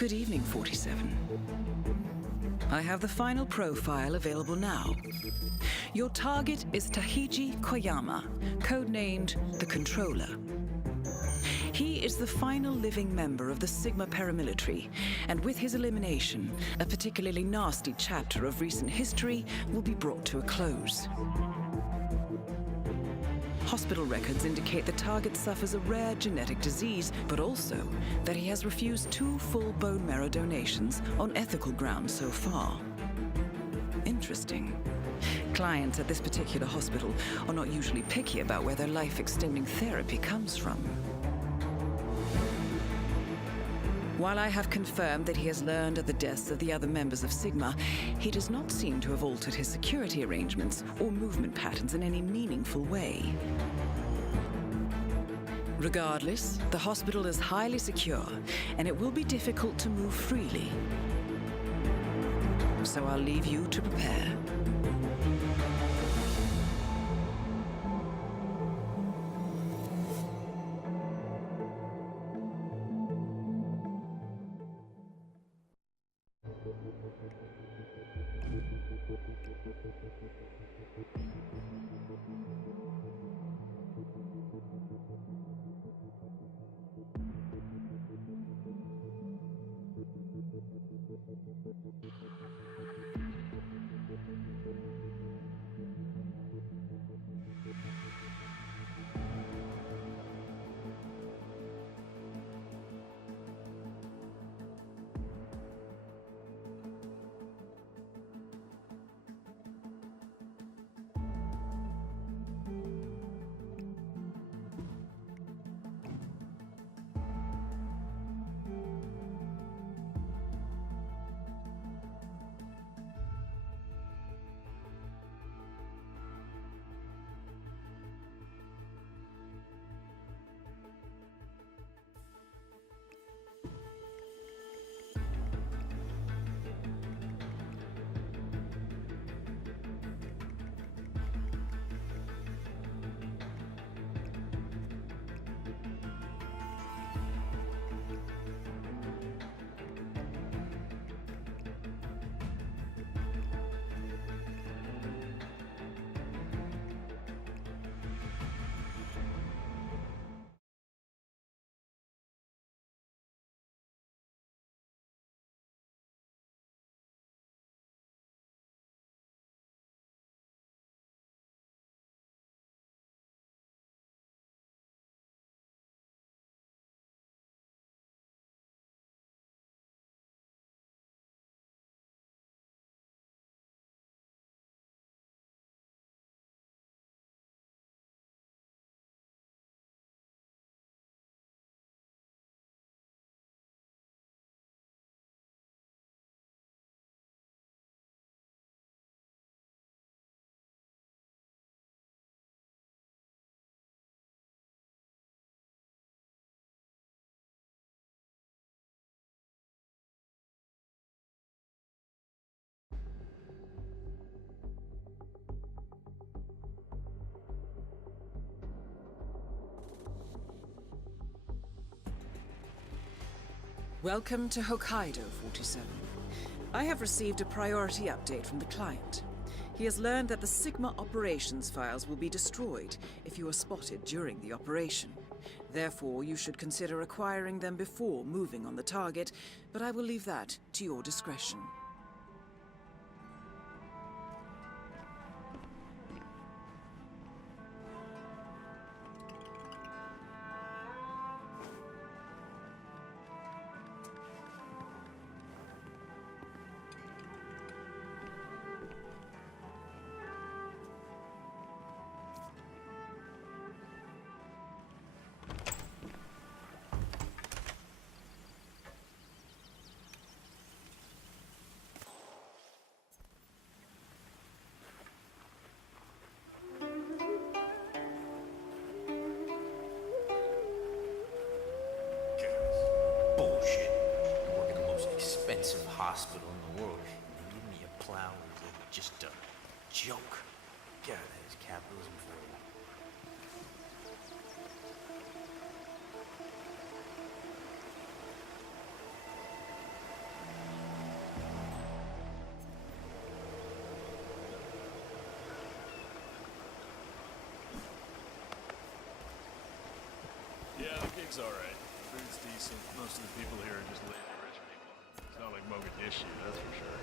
Good evening, 47. I have the final profile available now. Your target is Tahiji Koyama, codenamed the Controller. He is the final living member of the Sigma paramilitary, and with his elimination, a particularly nasty chapter of recent history will be brought to a close. Hospital records indicate the target suffers a rare genetic disease, but also that he has refused 2 full bone marrow donations on ethical grounds so far. Interesting. Clients at this particular hospital are not usually picky about where their life-extending therapy comes from. While I have confirmed that he has learned of the deaths of the other members of Sigma, he does not seem to have altered his security arrangements or movement patterns in any meaningful way. Regardless, the hospital is highly secure, and it will be difficult to move freely. So I'll leave you to prepare. Welcome to Hokkaido, 47. I have received a priority update from the client. He has learned that the Sigma operations files will be destroyed if you are spotted during the operation. Therefore, you should consider acquiring them before moving on the target, but I will leave that to your discretion. Expensive hospital in the world. They give me a plow is just a joke. God, that is capitalism for you. Yeah, the gig's alright. Food's decent. Most of the people here are just lazy rich people. It's not like Mogadishu, that's for sure.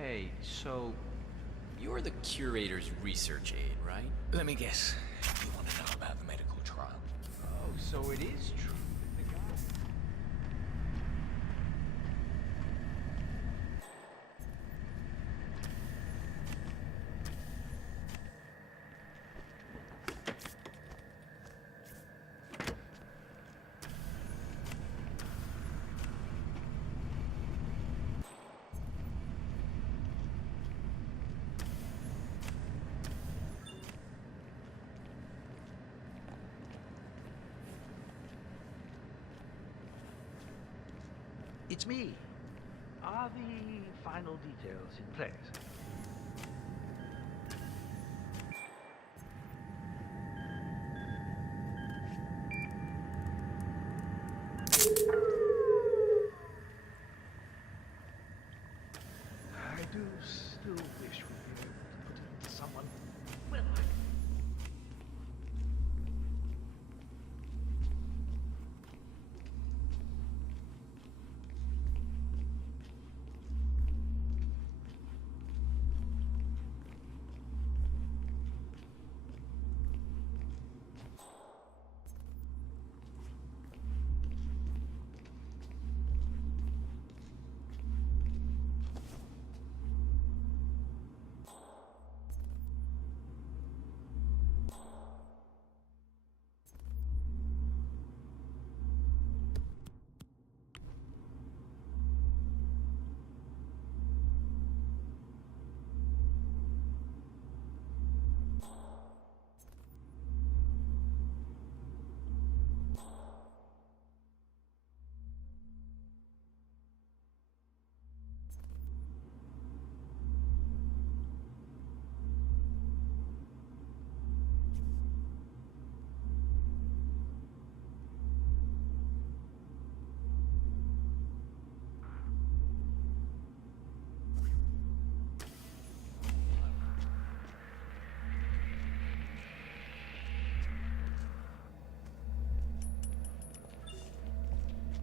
Hey, so you're the curator's research aide, right? Let me guess. You want to know about the medical trial? Oh, so it is true. It's me. Are the final details in place? I do still wish we'd be able to put it to someone well.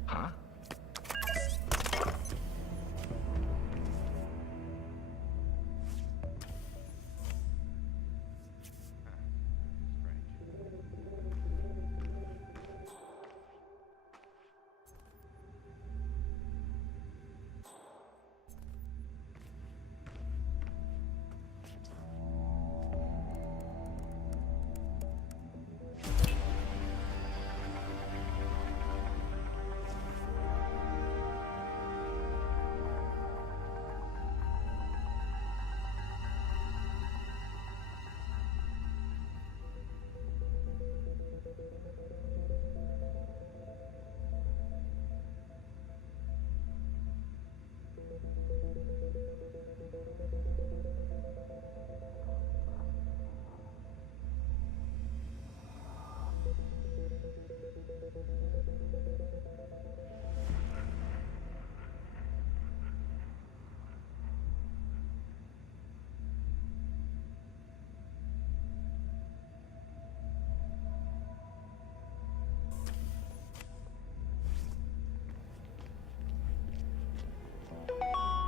Huh?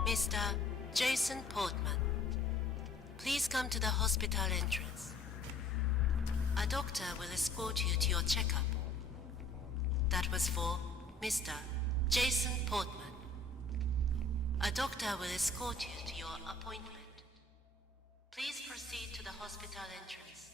Mr. Jason Portman, please come to the hospital entrance. A doctor will escort you to your checkup. That was for Mr. Jason Portman. A doctor will escort you to your appointment. Please proceed to the hospital entrance.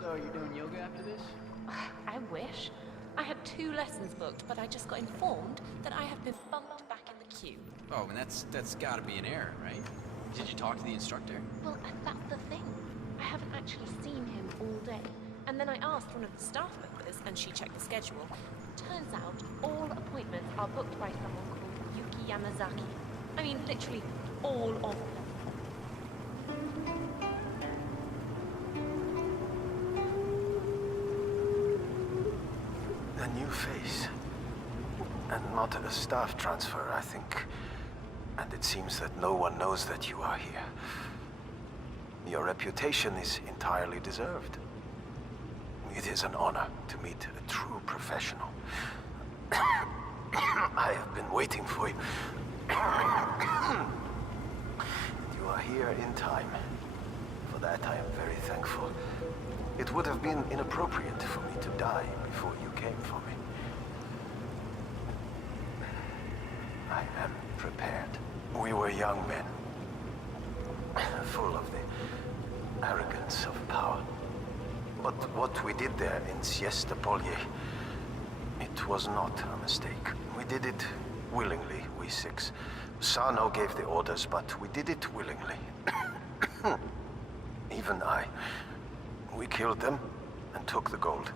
So, are you doing yoga after this? I wish. I had 2 lessons booked, but I just got informed that I have been bumped back in the queue. Oh, and that's gotta be an error, right? Did you talk to the instructor? Well, that's the thing. I haven't actually seen him all day. And then I asked one of the staff members, and she checked the schedule. Turns out, all appointments are booked by someone called Yuki Yamazaki. I mean, literally, all of them. A new face. And not a staff transfer, I think. And it seems that no one knows that you are here. Your reputation is entirely deserved. It is an honor to meet a true professional. I have been waiting for you. And you are here in time. For that I am very thankful. It would have been inappropriate for me to die before you came for me. I am prepared. We were young men, full of the arrogance of power. But what we did there in Siesta Polye, it was not a mistake. We did it willingly, we 6. Sano gave the orders, but we did it willingly. Even I. We killed them and took the gold.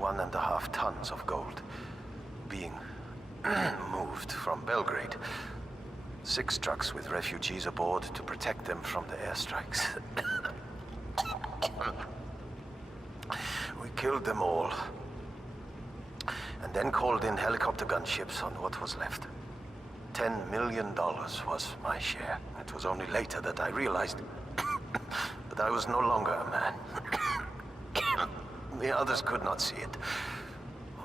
1.5 tons of gold being moved from Belgrade. 6 trucks with refugees aboard to protect them from the airstrikes. We killed them all. And then called in helicopter gunships on what was left. $10 million was my share. It was only later that I realized that I was no longer a man. The others could not see it.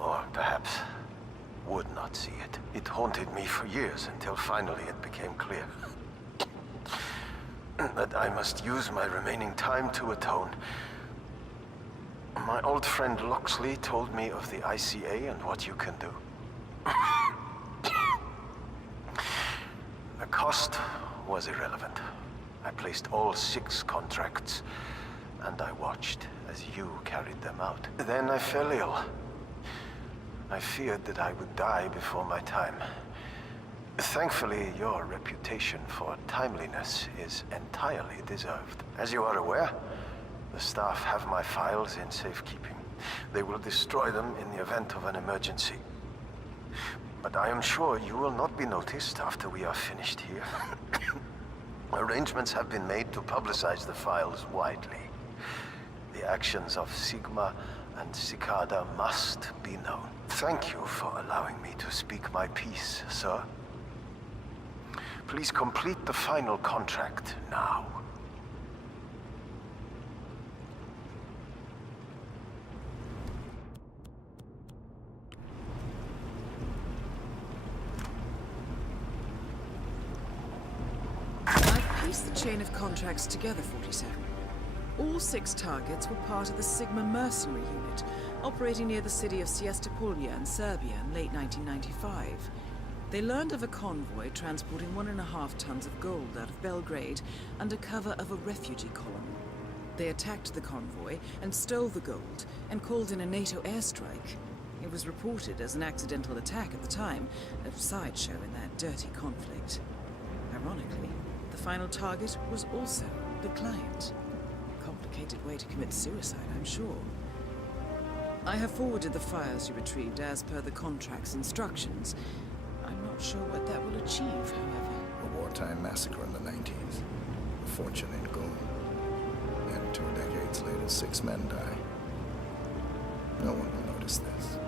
Or perhaps would not see it. It haunted me for years until finally it became clear that I must use my remaining time to atone. My old friend Loxley told me of the ICA and what you can do. The cost was irrelevant. I placed all 6 contracts, and I watched as you carried them out. Then I fell ill. I feared that I would die before my time. Thankfully, your reputation for timeliness is entirely deserved. As you are aware, the staff have my files in safekeeping. They will destroy them in the event of an emergency. But I am sure you will not be noticed after we are finished here. Arrangements have been made to publicize the files widely. The actions of Sigma and Cicada must be known. Thank you for allowing me to speak my piece, sir. Please complete the final contract now. I've pieced the chain of contracts together, 47. All 6 targets were part of the Sigma mercenary unit, operating near the city of Siestapulja in Serbia in late 1995. They learned of a convoy transporting 1.5 tons of gold out of Belgrade under cover of a refugee column. They attacked the convoy and stole the gold and called in a NATO airstrike. It was reported as an accidental attack at the time, a sideshow in that dirty conflict. Ironically, the final target was also the client. Complicated way to commit suicide, I'm sure. I have forwarded the files you retrieved as per the contract's instructions. I'm not sure what that will achieve, however. A wartime massacre in the 90s. A fortune in gold. And 2 decades later, 6 men die. No one will notice this.